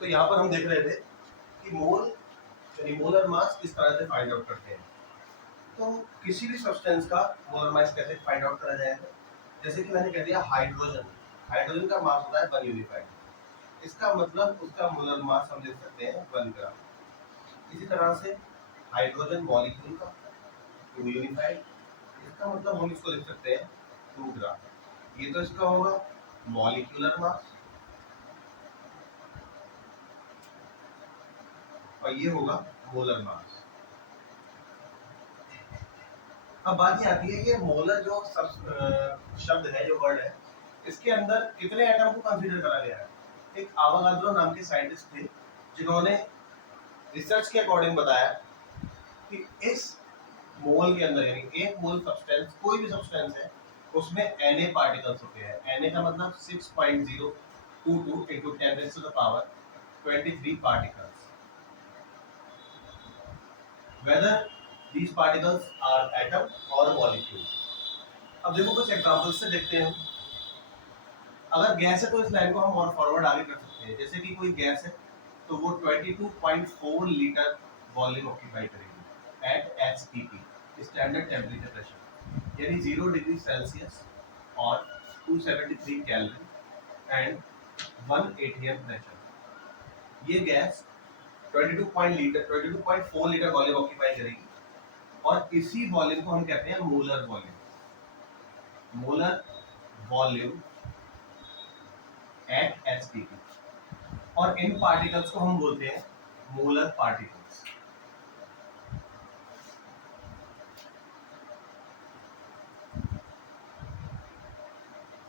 तो यहाँ पर हम देख रहे थे कि मोल यानी मोलर मास किस तरह से फाइंड आउट करते हैं। तो किसी भी सब्सटेंस का मोलर मास कैसे फाइंड आउट करा जाएगा, जैसे कि मैंने कह दिया हाइड्रोजन, हाइड्रोजन का मास होता है 1 यूनिफाइड, इसका मतलब उसका मोलर मास हम देख सकते हैं 1 ग्राम। इसी तरह से हाइड्रोजन मॉलिक्यूल का 2 यूनिफाइड, इसका मतलब हम इसको लिख सकते हैं 2 ग्राम। ये तो इसका होगा मॉलिक्यूलर मास और ये होगा मोलर मास। अब बात ये आती है कि मोलर जो शब्द है, जो वर्ड है, इसके अंदर कितने एटम को कंसीडर करा गया है। एक आवागाद्रो नाम के साइंटिस्ट थे जिन्होंने रिसर्च के अकॉर्डिंग बताया कि इस मोल के अंदर यानी एक मोल सब्सटेंस, कोई भी सब्सटेंस है, उसमें Na पार्टिकल्स होते हैं। Na का मतलब 6.022 into 10 raised to the power 23 particles. Whether these particles are atom or molecule. अब देखो कुछ एग्जांपल्स से देखते हैं। अगर गैस है तो इस लाइन को हम और फॉरवर्ड आगे कर सकते हैं। जैसे कि कोई गैस है तो वो 22.4 लीटर वॉल्यूम ऑक्यूपाई करेगी at HTP, standard temperature pressure, यानी 0 डिग्री सेल्सियस और 273 केल्विन एंड 1 एटीएम प्रेशर। ये गैस 22.4 लीटर वॉल्यूम ऑक्यूपाई करेगी और इसी वॉल्यूम को हम कहते हैं molar volume. Molar volume at HTP, और इन पार्टिकल्स को हम बोलते हैं मोलर पार्टिकल्स।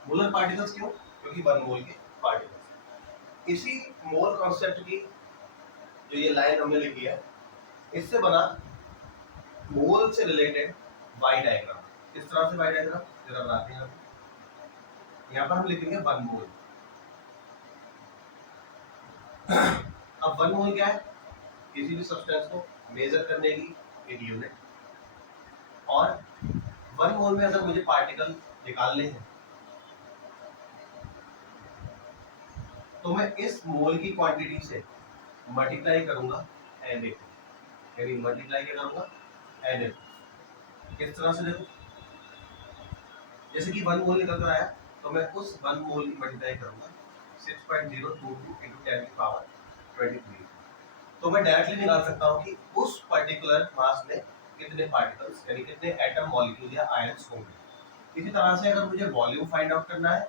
मोलर पार्टिकल्स क्यों? क्योंकि 1 मोल के पार्टिकल्स। इसी मोल कॉन्सेप्ट की जो ये लाइन हमने लिखी है, इससे बना मोल से रिलेटेड वाई डायग्राम। इस तरह से वाई डायग्राम जरा बनाते हैं। यहाँ पर हम लिखेंगे 1 मोल। अब 1 मोल क्या है? किसी भी सब्सटेंस को मेजर करने की एक यूनिट, और 1 मोल में अगर मुझे पार्टिकल निकालने हैं तो मैं इस मोल की क्वांटिटी से मल्टीप्लाई करूंगा Na को, यानी मल्टीप्लाई क्या करूंगा Na को। किस तरह से? देखो, जैसे कि 1 मोल निकल कर आया तो मैं उस 1 मोल की मल्टीप्लाई करूंगा 6.022 into 10 की पावर 23। तो मैं डायरेक्टली निकाल सकता हूँ कि उस पर्टिकुलर मास में कितने पार्टिकल्स यानी कितने एटम, मॉलिक्यूल या आयंस होंगे। इसी तरह से अगर मुझे वॉल्यूम फाइंड आउट करना है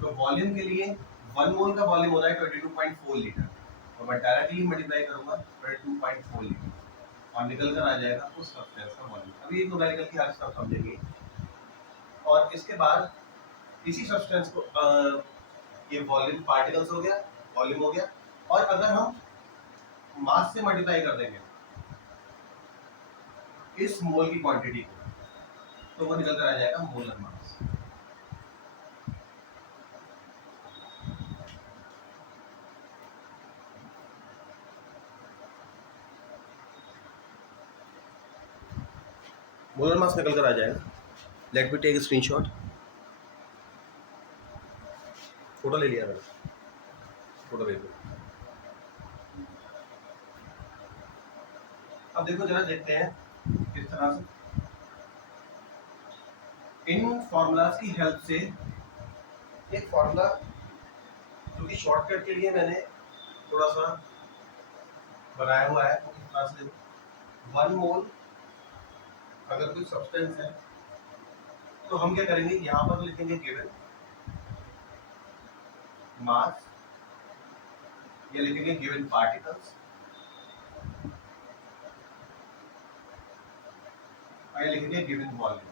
तो वॉल्यूम के लिए 1 मोल का वॉल्यूम होता है 22.4 लीटर, तो मैं डायरेक्टली मल्टीप्लाई करूंगा 22.4 लीटर और निकल कर आ जाएगा उस सब्सटेंस का वॉल्यूम। अभी ये न्यूमेरिकल की हर सब समझेंगे। और इसके बाद इसी सब्सटेंस को ये वॉल्यूम पार्टिकल्स हो गया, वॉल्यूम हो गया, और अगर हम मास से मल्टीप्लाई कर देंगे इस मोल की क्वांटिटी को तो वो निकल कर आ जाएगा मोलर मास। मोलर मास निकल कर आ जाएगा। Let me take screenshot. Photo ले लिया मैंने, फोटो भेज दो। अब देखो जरा देखते हैं किस तरह से इन फॉर्मूलाज की हेल्प से। एक फॉर्मूला जो कि शॉर्टकट के लिए मैंने थोड़ा सा बनाया हुआ है, वो किस तरह से देखो। 1 मोल अगर कोई सब्सटेंस है तो हम क्या करेंगे, यहाँ पर लिखेंगे गिवन मास, या लिखेंगे गिवन पार्टिकल्स, और या लिखेंगे गिवन वॉल्यूम,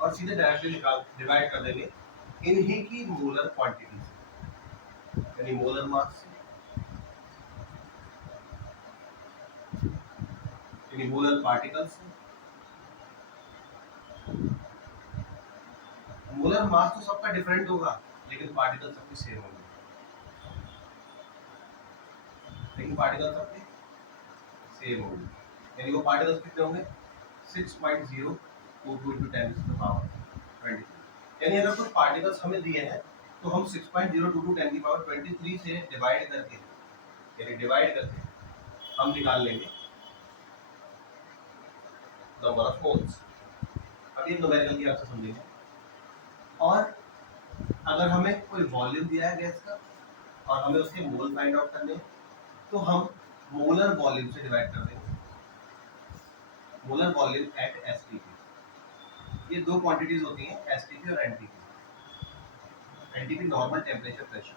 और सीधे डायरेक्टली डिवाइड कर देंगे इन्हीं की मोलर क्वांटिटी से, यानी मोलर मास से, यानी मोलर पार्टिकल्स से। मोलर मास तो सबका डिफरेंट होगा लेकिन पार्टिकल सबके सेम होंगे। लेकिन पार्टिकल सबके सेम होंगे, यानी वो पार्टिकल्स कितने होंगे 6.022 into 10 to the power 23। यानी अगर कुछ पार्टिकल्स हमें दिए हैं तो हम 6.022 10 की पावर 23 से डिवाइड करके, यानी डिवाइड करके हम निकाल लेंगे नंबर ऑफ मोल्स। अब ये न्यूमेरिकल की आपसे समझेंगे। और अगर हमें कोई वॉल्यूम दिया है गैस का और हमें उसके मोल फाइंड आउट करने हैं, तो हम मोलर वॉल्यूम से डिवाइड कर देंगे, मोलर वॉल्यूम एट एसटीपी। ये दो क्वांटिटीज होती हैं, एसटीपी और NTP. NTP normal temperature pressure,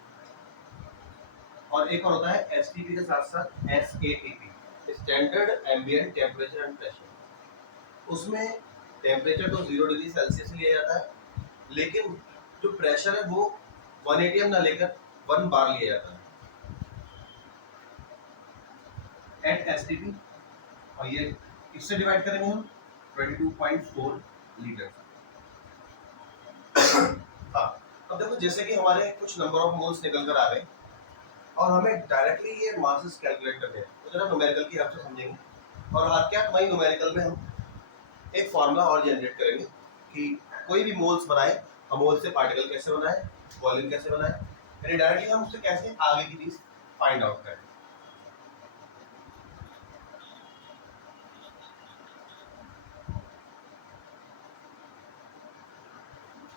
और एक और होता है एसटीपी के साथ साथ SATP, standard ambient temperature and pressure. उसमें टेम्परेचर तो 0 डिग्री सेल्सियस लिया जाता है, लेकिन जो प्रेशर है वो 1 atm ना लेकर 1 बार लिया जाता है एट एसटीपी। और ये इससे डिवाइड करेंगे हम 22.4 लीटर। हाँ, अब देखो जैसे कि हमारे कुछ नंबर ऑफ मोल्स निकल कर आ गए और हमें डायरेक्टली ये मासेस कैलकुलेट करने हैं, तो जरा न्यूमेरिकल की आपसे समझेंगे। और आज क्या वही न्यूमेरिकल में हम एक फॉर्मूला और जनरेट करेंगे कि कोई भी मोल्स बनाए, हम मोल से पार्टिकल कैसे बनाए, वॉल्यूम कैसे बनाए, यानी डायरेक्टली हम उससे कैसे आगे की चीज फाइंड आउट करें।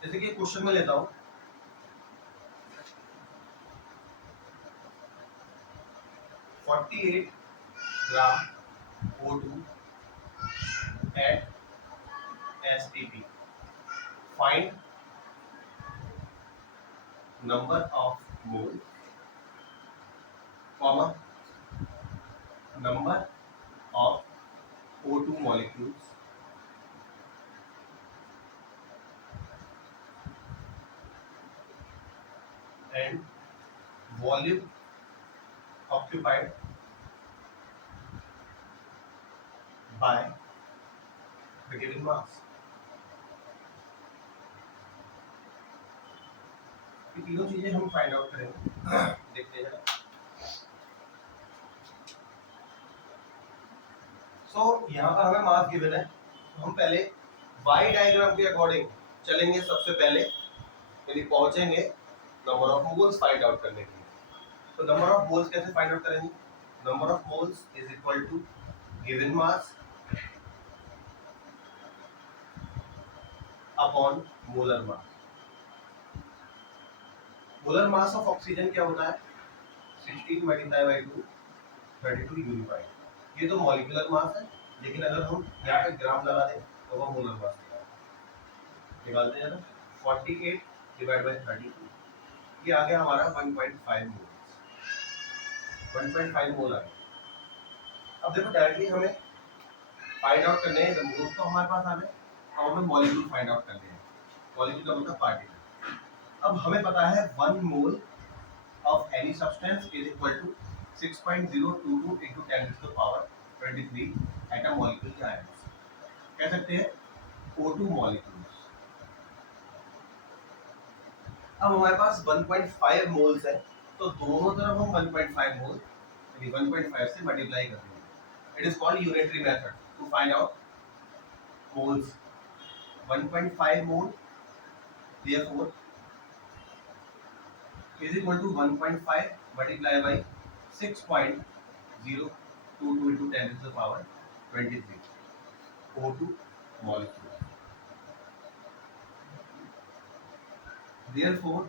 जैसे कि क्वेश्चन में लेता हूं, 48 ग्राम O2 at STP. Find number of moles, comma, number of O2 molecules and volume occupied by the given mass। ये तीनों चीजें हम फाइंड आउट करेंगे। देखते हैं। यहाँ पर हमें मास गिवन है, तो हम पहले वाई डायग्राम के अकॉर्डिंग चलेंगे। सबसे पहले यदि पहुंचेंगे number of moles find out करने के लिए। तो नंबर ऑफ मोल्स कैसे फाइंड आउट करेंगे? Number of moles is equal to given mass upon molar mass. Molar mass of oxygen क्या होता है? 16 मल्टीप्लाई बाय 2, 32 यूनिफाइड। ये तो मॉलिक्यूलर मास है, लेकिन अगर हम यहाँ पे ग्राम लगा दें तो वो मोलर मास निकालते हैं ना। 48 डिवाइड बाय 32, ये आ गया हमारा 1.5 मोल। 1.5 मोल आ गया। अब देखो डायरेक्टली हमें फाइंड आउट करने हैं, मोल्स तो हमारे पास आ गए, अब हमें मॉलिक्यूल फाइंड आउट करने हैं। मॉलिक्यूल का मतलब पार्टिकल। अब हमें पता है 1 mole of any substance is equal to 6.022 into 10 to the power 23 atom molecule के आयंस। कह सकते हैं O2 मॉलिक्यूल्स। अब हमारे पास 1.5 मोल्स है, तो दोनों तरफ हम 1.5 मोल यानी 1.5 से मल्टीप्लाई कर देंगे। It is called unitary method to find out moles. 1.5 mole therefore is equal to 1.5 multiplied by 6.022 into 10 to the power 23 O2 molecule। Therefore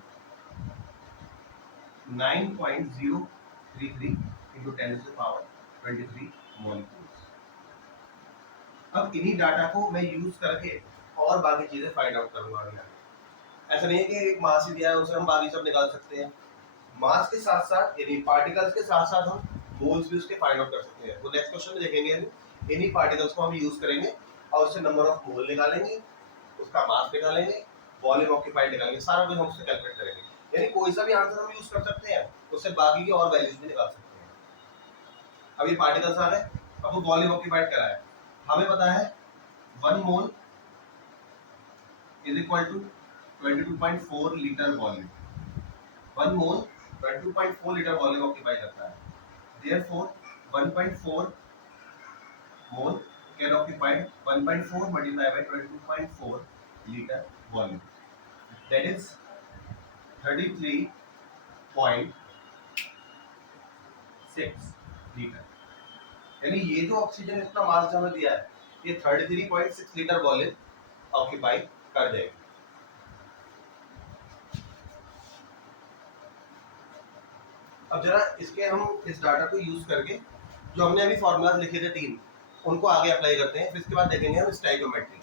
9.033 into 10 to the power 23 molecules। अब इन्हीं डाटा को मैं यूज करके और बाकी चीजें फाइंड आउट करूंगा आगे। ऐसा नहीं है कि एक मास ही दिया है उसे हम बाकी सब निकाल सकते हैं। मास के साथ साथ यानी पार्टिकल्स के साथ साथ हम मोल्स भी उसके फाइंड आउट कर सकते हैं। वो नेक्स्ट क्वेश्चन में देखेंगे। इन्हीं पार्टिकल्स को हम यूज करेंगे और उससे नंबर ऑफ मोल निकालेंगे, उसका मास निकालेंगे, वॉल्यूम ऑक्यूपाइड निकालेंगे, सारा कुछ हम उससे कैलकुलेट करेंगे। यानी कोई सा भी आंसर हम यूज कर सकते हैं, उससे बाकी की और वैल्यूज भी निकाल सकते हैं। अब ये पार्टिकल्स आ गए, अब वो वॉल्यूम ऑक्यूपाइड करा है, हमें पता है 1 mole is equal to 22.4 litre volume. 1 mole 22.4 litre volume occupy करता है। Therefore 1.4 mole can occupy 1.4 multiplied by 22.4 liter volume, that is 33.6 litre. यानी ये जो ऑक्सीजन इतना मास जो हमें दिया है, ये 33.6 लीटर वॉल्यूम ऑक्यूपाई कर जाएगी। अब जरा इसके हम इस डाटा को यूज करके जो हमने अभी फॉर्मूलाज लिखे थे 3, उनको आगे अप्लाई करते हैं, फिर इसके बाद देखेंगे हम स्टाइकोमेट्री।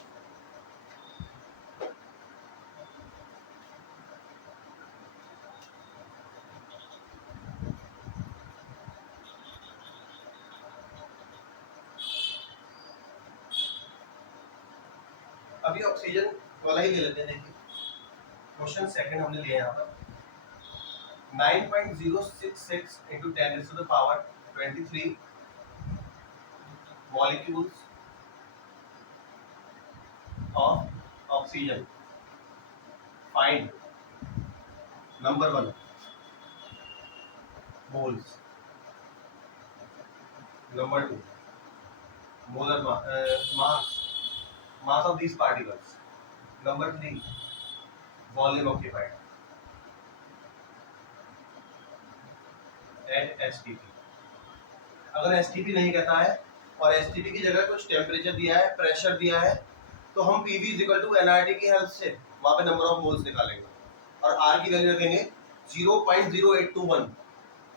अभी ऑक्सीजन वाला ही ले लेते हैं। देखिए क्वेश्चन सेकंड हमने लिया यहाँ पर 9.066 into 10 raised to the power 23 molecules of oxygen. Find number 1 moles, number 2 molar mass of these particles, number 3 volume occupied at STP. अगर STP नहीं कहता है और STP की जगह कुछ टेम्परेचर दिया है, प्रेशर दिया है, तो हम PV = NRT की हेल्प से वहाँ पे नंबर ऑफ मोल्स निकालेंगे और R की वैल्यू रखेंगे 0.0821,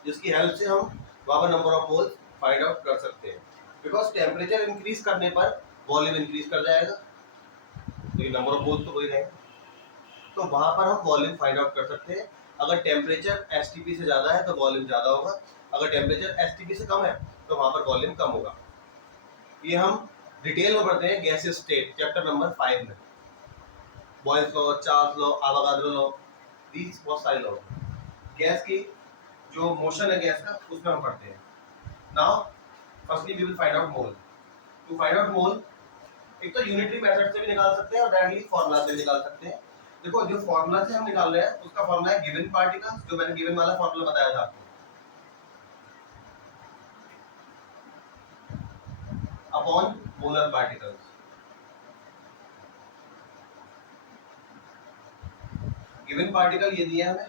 जिसकी हेल्प से हम वहाँ पर number of moles find out कर सकते हैं। बिकॉज टेम्परेचर इंक्रीज करने पर वॉल्यूम इंक्रीज कर जाएगा, लेकिन नंबर ऑफ मोल्स तो वही रहेगा, तो वहाँ पर हम वॉल्यूम फाइंड आउट कर सकते हैं। अगर टेम्परेचर STP से ज़्यादा है तो वॉल्यूम ज़्यादा होगा, अगर टेम्परेचर STP से कम है तो वहाँ पर वॉल्यूम कम होगा। ये हम डिटेल में पढ़ते हैं गैसेस स्टेट चैप्टर नंबर 5 में, Boyle's law, Charles law, Avogadro law, these बहुत सारे लॉ गैस की जो मोशन है गैस का उसमें हम पढ़ते हैं। Now firstly we will find out mole. To find out mole एक तो यूनिटरी मेथड से भी निकाल सकते हैं और डायरेक्टली फार्मूला से भी निकाल सकते हैं। देखो जो फार्मूला से हम निकाल रहे हैं उसका फार्मूला है गिवन पार्टिकल्स, जो मैंने गिवन वाला फार्मूला बताया था आपको, upon molar particles. Given particle ये दिया हमें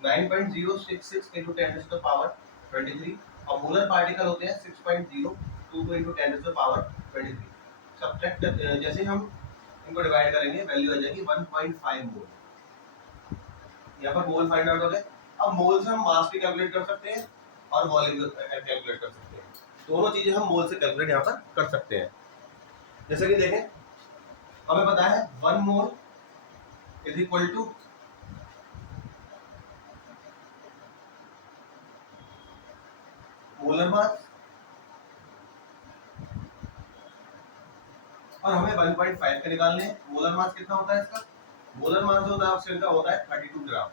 9.066 into 10 raised to the power 23 और मोलर पार्टिकल होते हैं 6.022 into 10 raised to the power 23। Subtract जैसे हम इनको डिवाइड करेंगे वैल्यू आ जाएगी 1.5 मोल। यहाँ पर मोल फाइंड आउट हो गए। अब मोल से हम मास भी कैलकुलेट कर सकते हैं और वॉल्यूम कैलकुलेट कर सकते हैं, दोनों चीजें हम मोल से कैलकुलेट यहाँ पर कर सकते हैं। जैसे कि देखें हमें पता है 1 mole is equal to molar mass, और हमें 1.5 के निकालने हैं। मोलर मास कितना होता है इसका? मोलर मास जो होता है ऑक्सीजन का होता है 32 ग्राम,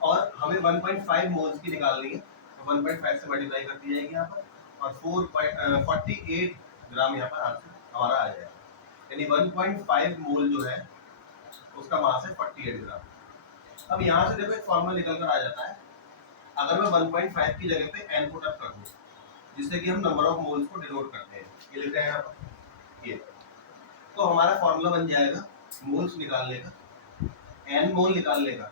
और हमें 1.5 मोल्स की निकालनी है, तो 1.5 से मल्टीप्लाई कर दी जाएगी यहाँ पर, और 48 ग्राम यहाँ पर आंसर हमारा आ जाएगा। यानी 1.5 मोल जो है उसका मास है 48 ग्राम। अब यहाँ से देखो एक फॉर्मूला निकल कर आ जाता है, अगर मैं 1.5 की जगह पे n पुट अप कर दूँ, जिससे कि हम नंबर ऑफ मोल्स को डिनोट करते हैं, ये लिखते हैं यहाँ पर ये, तो हमारा फॉर्मूला बन जाएगा मोल्स निकालने का, n मोल निकालने का,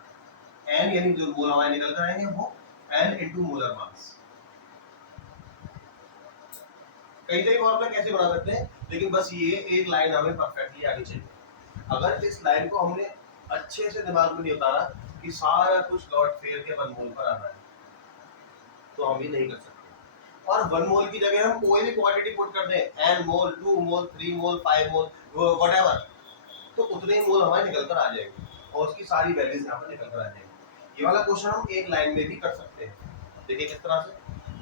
n यानी जो मोल हमारे निकल कर आएंगे वो n इंटू मोलर मास। कई कई फॉर्मूला कैसे बना सकते हैं, लेकिन बस ये एक लाइन हमें परफेक्टली आनी चाहिए। अगर इस लाइन को हमने अच्छे से दिमाग में नहीं उतारा कि सारा कुछ लॉट फेयर के 1 मोल पर आना है, तो हम ये नहीं कर सकते। और 1 मोल की जगह हम कोई भी क्वांटिटी पुट कर दें, n मोल, 2 मोल, 3 मोल, 5 मोल, व्हाटएवर, तो उतने ही मोल हमारे निकल कर आ जाएंगे और उसकी सारी वैल्यूज यहाँ पर निकल कर आ जाएंगी। ये वाला क्वेश्चन हम एक लाइन में भी कर सकते हैं। देखिए किस तरह से,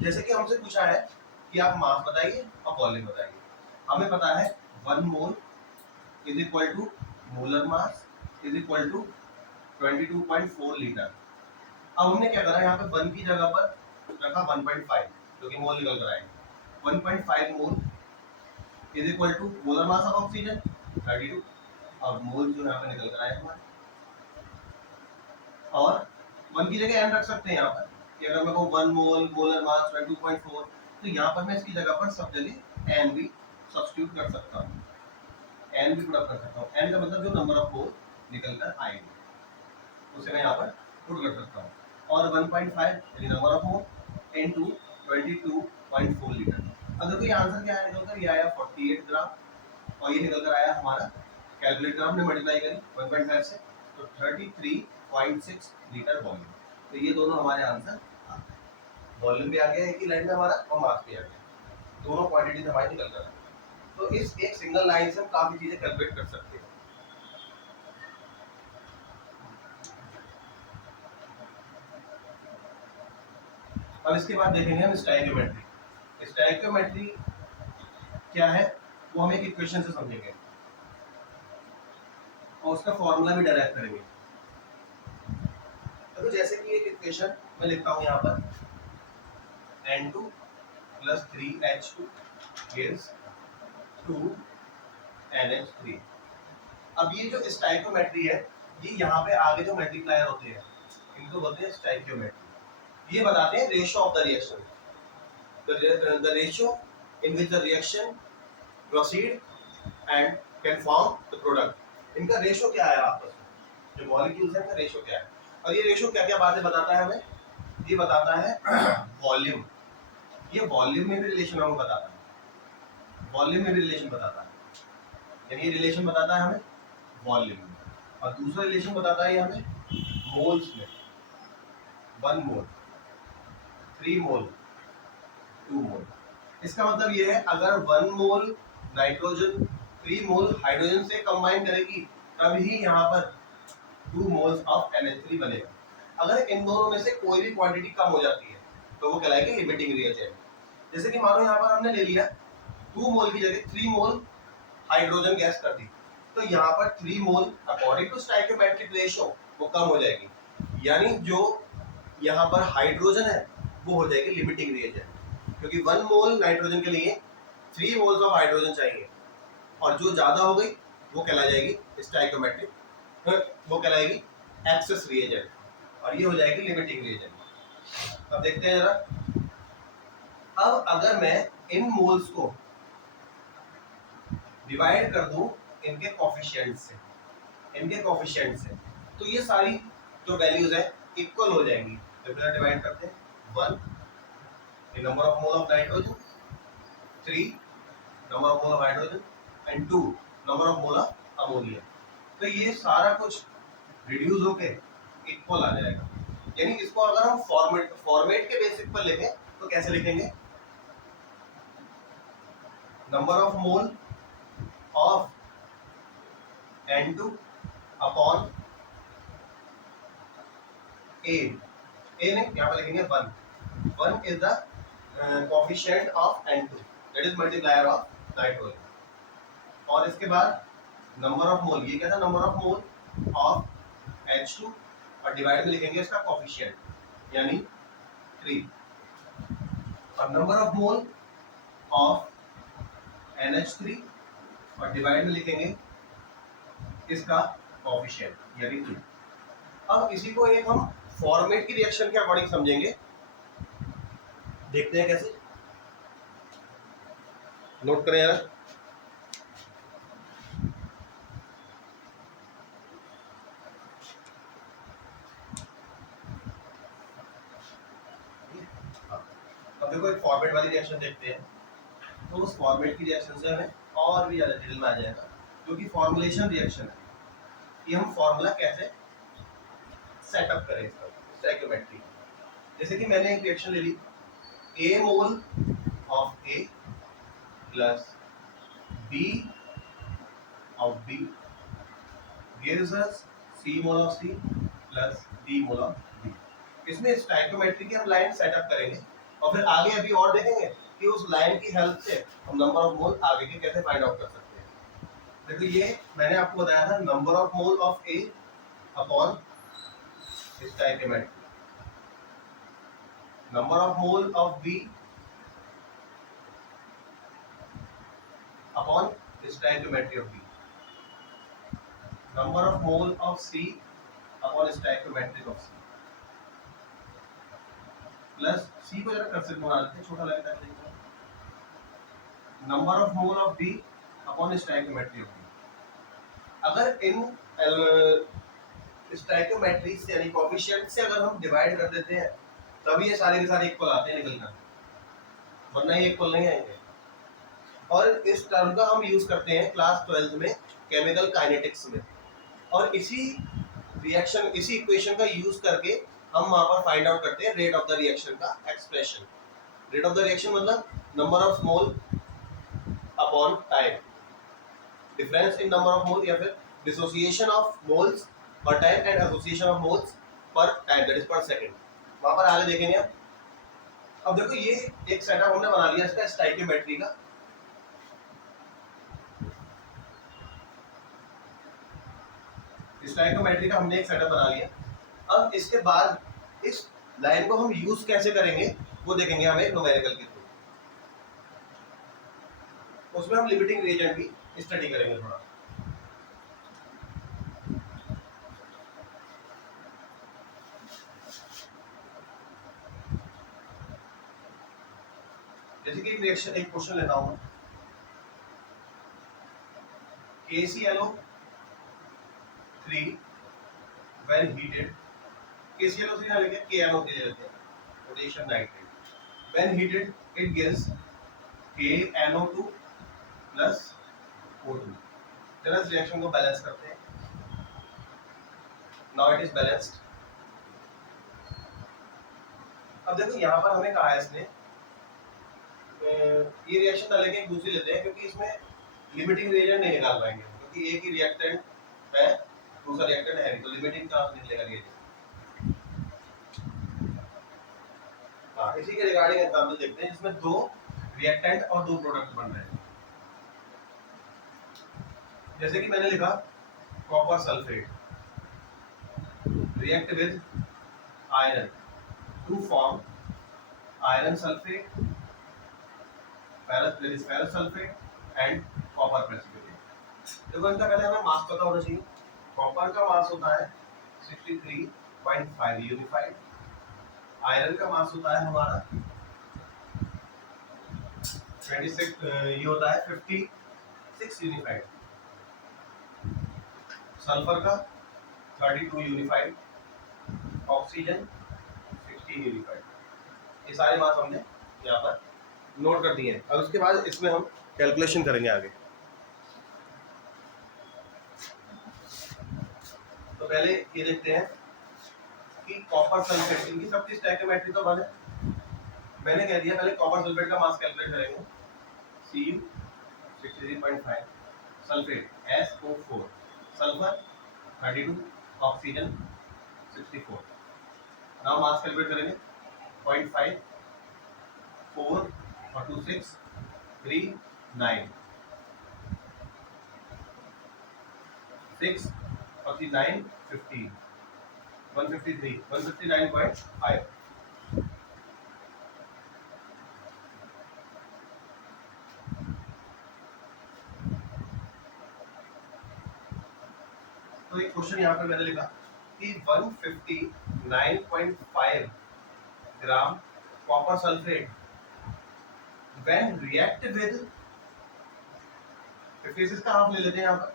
जैसे कि हमसे पूछा है कि आप मास बताइए और वॉल्यूम बताइए। हमें पता है 1 mole is equal to molar mass is equal to 22.4 litre. अब हमने क्या करा, यहाँ पे 1 की जगह पर रखा 1.5, जो कि मोल निकल कर आएंगे। 1.5 mole is equal to molar mass of oxygen 32, और मोल जो यहाँ पे निकल कर आए हमारे, और 1 की जगह n रख सकते हैं यहाँ पर, कि अगर मैं कहूँ 1 मोल मोलर मास 22.4, तो यहाँ पर मैं इसकी जगह पर सब जगह n भी सब्स्टिट्यूट कर सकता हूँ, n भी पुट अप कर सकता हूँ। n का मतलब जो नंबर ऑफ मोल निकल कर आएंगे। उसे मैं यहाँ पर पुट कर सकता हूँ। और 1.5 यानी number of mole into 22.4 litre. अब देखो ये आंसर क्या है निकल कर, ये आया 48 ग्राम और ये निकल कर आया हमारा, कैलकुलेटर हमने मल्टीप्लाई करी 1.5 से तो 33.6 लीटर वॉल्यूम। तो ये दोनों हमारे आंसर, वॉल्यूम भी आ गया एक ही लाइन में हमारा और मास भी आ गया, दोनों क्वांटिटीज हमारी निकल कर। तो इस एक सिंगल लाइन से हम काफी चीजें कैलकुलेट कर सकते हैं। अब इसके बाद देखेंगे हम स्टोइकियोमेट्री। स्टोइकियोमेट्री क्या है वो हम एक इक्वेशन से समझेंगे और उसका फॉर्मूला भी डेराइव करेंगे। तो जैसे कि एक इक्वेशन मैं लिखता हूं यहाँ पर, N2 plus 3H2 gives 2NH3। अब ये जो स्टोइकियोमेट्री है, ये यहाँ पे आगे जो मल्टीप्लायर होते हैं इनको बोलते हैं स्टोइकियोमेट्री। ये बताते हैं ratio of the reaction, the ratio in which the reaction proceed and can form the product। इनका रेशियो क्या है आपस में, जो मॉलिक्यूल्स हैं इनका रेशियो क्या है। और ये रेशियो क्या क्या बातें बताता है हमें, ये बताता है वॉल्यूम, ये वॉल्यूम में भी रिलेशन हमें बताता है, वॉल्यूम में भी रिलेशन बताता है, यानी ये रिलेशन बताता है हमें वॉल्यूम में। और दूसरा रिलेशन बताता है हमें मोल्स में, 1 मोल, 3 मोल, 2 मोल। इसका मतलब ये है अगर 1 मोल नाइट्रोजन 3 मोल हाइड्रोजन से कंबाइन करेगी तभी यहाँ पर 2 मोल्स ऑफ NH3 बनेगा। अगर इन दोनों में से कोई भी क्वांटिटी कम हो जाती है तो वो कहलाएगी लिमिटिंग रिएजेंट। जैसे कि मानो यहाँ पर हमने ले लिया 2 मोल की जगह 3 मोल हाइड्रोजन गैस कर दी, तो यहाँ पर 3 मोल अकॉर्डिंग टू स्टोइकियोमेट्रिक रेशियो वो कम हो जाएगी, यानी जो यहाँ पर हाइड्रोजन है वो हो जाएगी लिमिटिंग रिएजेंट, क्योंकि 1 मोल नाइट्रोजन के लिए 3 मोल्स ऑफ हाइड्रोजन चाहिए और जो ज्यादा हो गई वो कहला जाएगी स्टोइकियोमेट्रिक, वो कहलाएगी एक्सेस रिएजेंट और ये हो जाएगी लिमिटिंग रिएजेंट। अब देखते हैं जरा, अब अगर मैं इन मोल्स को डिवाइड कर दूं इनके कोफिशिएंट से, इनके कोफिशिएंट से, तो ये सारी जो वैल्यूज है इक्वल हो जाएंगी। तो फिर डिवाइड करते हैं, 1 number of mole of nitrogen, 3 number of mole of hydrogen and 2 number of mole of ammonia. तो ये सारा कुछ रिड्यूस होके इक्वल आ जाएगा। यानी इसको अगर हम फॉर्मेट के बेसिस पर लिखें तो कैसे लिखेंगे, number of mole of N2 upon A ने यहाँ पर लिखेंगे 1 is the coefficient of N2 that is multiplier of nitrogen, और इसके बाद नंबर ऑफ मोल, ये क्या था, number of mole of H2 और डिवाइड में लिखेंगे इसका कोफिशिएंट यानी 3, और number of mole of NH3 और डिवाइड में लिखेंगे इसका कोफिशिएंट यानी 2। अब इसी को एक हम फॉर्मेट की रिएक्शन के अकॉर्डिंग समझेंगे, देखते हैं कैसे, नोट करें यार। अब देखो एक फॉर्मेट वाली रिएक्शन देखते हैं, तो उस फॉर्मेट की रिएक्शन से हमें और भी ज्यादा डिटेल में आ जाएगा, क्योंकि फॉर्मुलेशन रिएक्शन है, ये हम फॉर्मूला कैसे सेटअप करें इसका स्टोइकियोमेट्री। जैसे कि मैंने एक रिएक्शन ले ली, A mole of A plus B of B gives us C mole of C plus D mole of D। इसमें स्टोइकियोमेट्री की हम लाइन सेटअप करेंगे और फिर आगे अभी और देखेंगे कि उस लाइन की हेल्प से हम नंबर ऑफ मोल आगे के कैसे फाइंड आउट कर सकते हैं। देखो ये मैंने आपको बताया था number of mole of A upon stoichiometry, number of mole of B upon stoichiometry of B, number of mole of C upon stoichiometry of C, plus C को जरा कर्सर बना लेते हैं, छोटा लगता है, number of mole of B upon stoichiometry of B। अगर इन stoichiometry से यानी कोएफिशिएंट से अगर हम डिवाइड कर देते हैं तब ये सारे के सारे इक्वल आते हैं निकल कर, वरना ये इक्वल नहीं आएंगे। और इस टर्म का हम यूज करते हैं क्लास 12th में केमिकल काइनेटिक्स में, और इसी रिएक्शन इसी इक्वेशन का यूज करके हम वहां पर फाइंड आउट करते हैं रेट ऑफ द रिएक्शन का expression. Rate of the reaction मतलब number of mole upon time, difference in number of mole या फिर dissociation of moles per time and association of moles per time, that is per second. वहां पर आगे देखेंगे आप। अब देखो ये एक सेटअप हमने बना लिया इसका स्टोइकियोमेट्री का। स्टोइकियोमेट्री का हमने एक सेटअप बना लिया। अब इसके बाद इस लाइन को हम यूज कैसे करेंगे वो देखेंगे हमें न्यूमेरिकल के थ्रू। उसमें हम लिमिटिंग रिएजेंट भी स्टडी करेंगे थोड़ा। जैसे कि रिएक्शन एक क्वेश्चन लेता हूं, KClO3 when heated, KClO3 ना लेके KNO3 ले लेते हैं, potassium nitrate. when heated it gives KNO2 plus O2। चलो इस रिएक्शन को बैलेंस करते हैं। now it is balanced। अब देखो यहाँ पर हमें कहा है इसने ये रिएक्शन ना लेके एक दूसरी लेते हैं, क्योंकि इसमें लिमिटिंग रिएजेंट नहीं निकाल पाएंगे, क्योंकि एक ही रिएक्टेंट है, दूसरा रिएक्टेंट है नहीं, तो लिमिटिंग कहाँ से निकलेगा रिएजेंट। हाँ, इसी के रिगार्डिंग एग्जांपल देखते हैं जिसमें दो रिएक्टेंट और दो प्रोडक्ट बन रहे हैं। जैसे कि मैंने लिखा copper sulphate react with iron to form iron sulphate, ferrous sulphate and copper precipitate. देखो इनका पहले हमें मास पता होना चाहिए। कॉपर का मास होता है 63.5 यूनिफाइड, आयरन का मास होता है हमारा 26 ये होता है 56 यूनिफाइड, सल्फर का 32 यूनिफाइड, ऑक्सीजन 16 यूनिफाइड। ये सारे मास हमने यहाँ पर नोट कर दिए हैं। अब उसके बाद इसमें हम कैलकुलेशन करेंगे आगे। तो पहले ये देखते हैं कि कॉपर सल्फेट, इनकी सबकी स्टोइकियोमेट्री तो बने। मैंने कह दिया पहले कॉपर सल्फेट का मास कैलकुलेट करेंगे। Cu 63.5, sulphate SO4, sulphur 32, oxygen 64। Now mass calculate करेंगे 0.5, 4 और 2 6, 3 9, 6 और 3 9 15, 153, 159.5। तो एक क्वेश्चन यहाँ पर मैंने लिखा कि 159.5 gram copper sulphate when react with, इसका हाफ ले लेते हैं यहाँ पर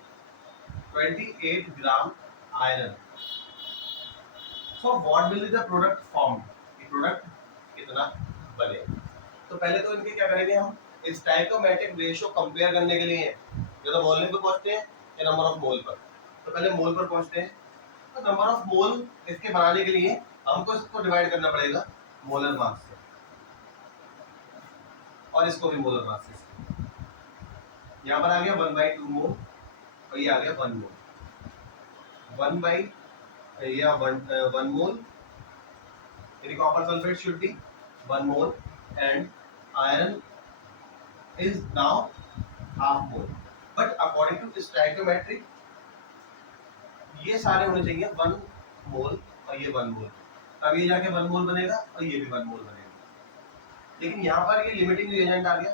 28 gram iron, so what will be the product formed, ये प्रोडक्ट कितना बने। तो पहले तो इनके क्या करेंगे हम स्टोइकियोमेट्रिक रेशियो कंपेयर करने के लिए ज्यादा वॉल्यूम पे पहुंचते हैं या नंबर ऑफ मोल पर। तो पहले मोल पर पहुंचते हैं, तो नंबर ऑफ मोल इसके बनाने के लिए हमको इसको डिवाइड करना पड़ेगा मोलर मास से, और इसको भी मोलर मास से। यहाँ पर आ गया 1/2 मोल और ये आ गया 1 मोल। 1 मोल यानी copper sulphate should be 1 mole and iron is now half mole, but according to stoichiometry ये सारे होने चाहिए 1 मोल और ये 1 मोल, तब ये जाके 1 मोल बनेगा और ये भी 1 मोल बनेगा। लेकिन यहाँ पर ये लिमिटिंग रिएजेंट आ गया,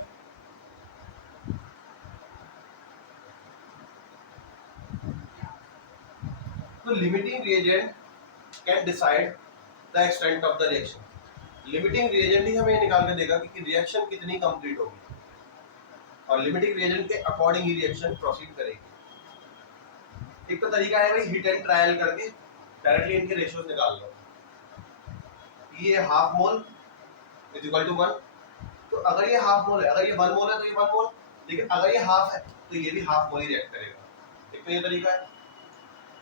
तो limiting reagent can decide the extent of the reaction. Limiting reagent ही हमें निकाल के देगा कि रिएक्शन कितनी कंप्लीट होगी, और लिमिटिंग रिएजेंट के अकॉर्डिंग ही रिएक्शन प्रोसीड करेगी। एक तो तरीका है भाई हिट एंड ट्रायल करके डायरेक्टली इनके रेशियोज निकाल लो। ये half mole is equal to 1, तो अगर ये हाफ मोल है, अगर ये 1 मोल है तो ये 1 मोल, लेकिन अगर ये हाफ है तो ये भी हाफ मोल ही रिएक्ट करेगा। एक तो ये तरीका है।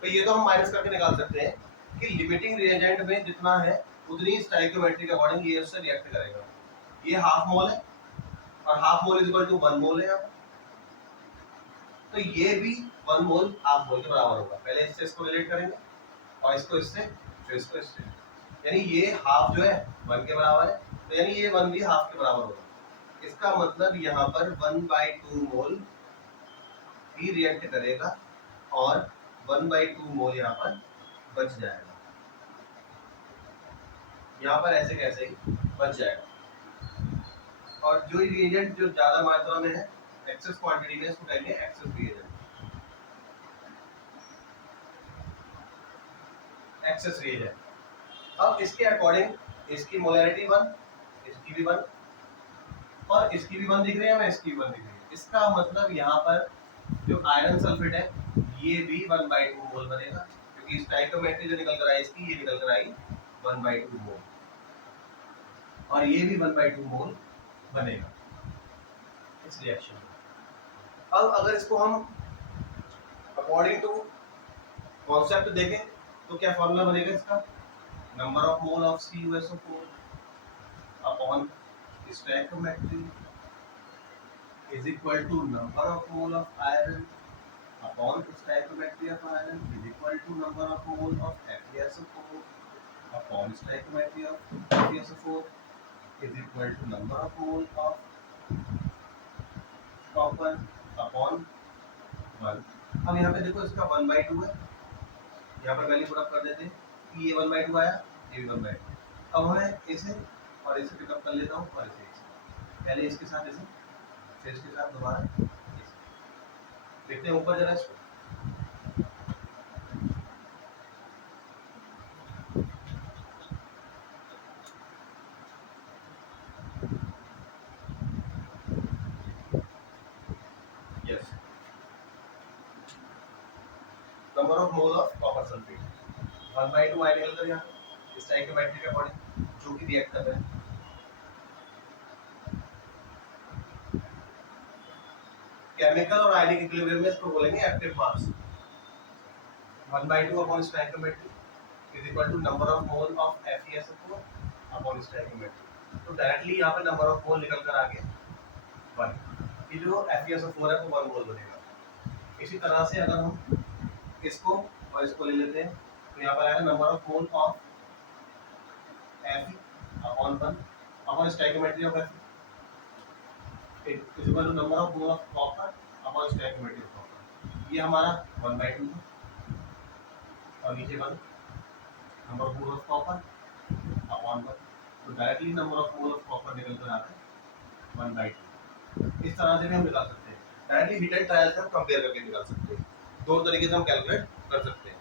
तो ये तो हम माइनस करके निकाल सकते हैं कि लिमिटिंग रिएजेंट में जितना है उतनी स्टोइकियोमेट्रिक अकॉर्डिंग ये उससे रिएक्ट करेगा। ये हाफ मोल है और half mole is equal to 1 mole है यहाँ पर, तो ये भी 1 मोल हाफ मोल के बराबर होगा। पहले इससे इसको रिलेट करेंगे और इसको इससे, फिर इसको इससे, यानी ये हाफ जो है 1 के बराबर है, तो यानी ये 1 भी हाफ के बराबर होगा। इसका मतलब यहाँ पर 1/2 मोल ही रिएक्ट करेगा और 1/2 मोल यहाँ पर बच जाएगा। यहाँ पर ऐसे कैसे ही बच जाएगा। और जो रिएजेंट जो ज्यादा मात्रा में है, एक्सेस क्वांटिटी में, इसको कहेंगे एक्सेस रिएजेंट। Access reagent. अब इसके अकॉर्डिंग इसकी मोलैरिटी 1, इसकी भी 1 और इसकी भी 1 दिख रही है, हमें इसकी भी 1 दिख रही है। इसका मतलब यहाँ पर जो आयरन सल्फेट है ये भी 1/2 मोल बनेगा, क्योंकि स्टोइकियोमेट्री जो निकल कर आई इसकी, ये निकल कर आई 1/2 मोल, और ये भी 1/2 मोल बनेगा इस रिएक्शन में। अब अगर इसको हम अकॉर्डिंग टू कॉन्सेप्ट देखें तो क्या फॉर्मूला बनेगा इसका? Number of mole of CuSO4 upon stoichiometry is equal to number of mole of iron upon stoichiometry of iron is equal to number of mole of FeSO4 upon stoichiometry of FeSO4 is equal to number of mole of copper upon 1। अब यहाँ पे देखो इसका 1/2 है, यहाँ पर value put up कर देते हैं कि ये 1/2 आया, ये भी 1/2। अब हमें इसे और इसे पिकअप कर लेता हूँ, और इसे पहले इसके साथ इसे, फिर इसके साथ दोबारा देखते हैं ऊपर जरा इसको। Yes, number of mole of copper sulphate 1/2 आया निकल कर यहाँ स्टोइकियोमेट्री के अकॉर्डिंग जो कि रिएक्ट कर रहे हैं। केमिकल और आयनिक इक्विलिब्रियम में इसको बोलेंगे active mass. 1/2 upon stoichiometry is equal to number of mole of FeSO4 upon stoichiometry. तो डायरेक्टली यहाँ पे नंबर ऑफ मोल निकल कर आ गया 1। ये जो FeSO4 है वो 1 मोल बनेगा। इसी तरह से अगर हम इसको और इसको ले लेते हैं तो यहाँ पर आएगा number of mole of Fe upon 1 upon stoichiometry of Fe is equal to number of mole of copper upon stoichiometry of copper. ये हमारा 1/2 था और नीचे 1 number of mole of copper upon 1, तो directly number of mole of copper निकल कर आता है 1/2। इस तरह से भी हम निकाल सकते हैं। डायरेक्टली हीट एंड ट्रायल से हम कंपेयर करके निकाल सकते हैं। दो तरीके से हम कैलकुलेट कर सकते हैं।